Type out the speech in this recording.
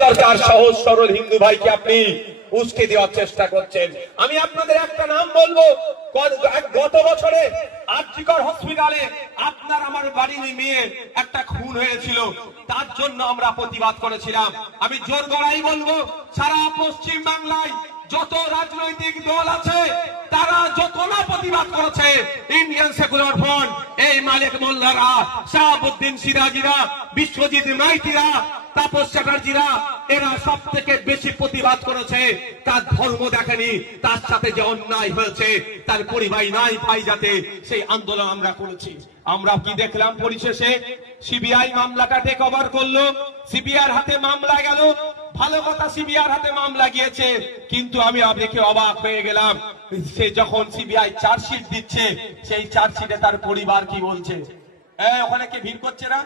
সরকার সহজ সরল হিন্দু ভাইকে আপনি উস্কে দেওয়ার চেষ্টা করছেন। আমি আপনাদের একটা নাম বলবো, গত বছরে আরজিকর হসপিটালে আপনার আমার বাড়ির মেয়ে একটা খুন হয়েছিল, তার জন্য আমরা প্রতিবাদ করেছিলাম। আমি জোর গলায় বলবো, সারা পশ্চিম বাংলায় যত রাজনৈতিক দল আছে তারা যত না প্রতিবাদ করেছে, ইন্ডিয়ান সেকুলার ফ্রন্ট, এই মালিক মোল্লারা, শাহাবুদ্দিন সিরাজিরা, বিশ্বজিৎ মাইতিরা, তাপস চ্যাটার্জিরা, এরা সব থেকে বেশি প্রতিবাদ করেছে। তার ধর্ম দেখেনি, তার সাথে যে অন্যায় হয়েছে তার পরিবার নাই পাই যাতে সেই আন্দোলন আমরা করেছি। আমরা কি দেখলাম পরিশেষে সিবিআই মামলাটা টেক ওভার করলো, সিবিআইর হাতে মামলা গেল। ভালো কথা, সিবিআইর হাতে মামলা গিয়েছে, কিন্তু আমি দেখে অবাক হয়ে গেলাম, সে যখন সিবিআই চার্জশিট দিচ্ছে সেই চার্জশিটে তার পরিবার কি বলছে, ওখানে কি ভিড় করছে না?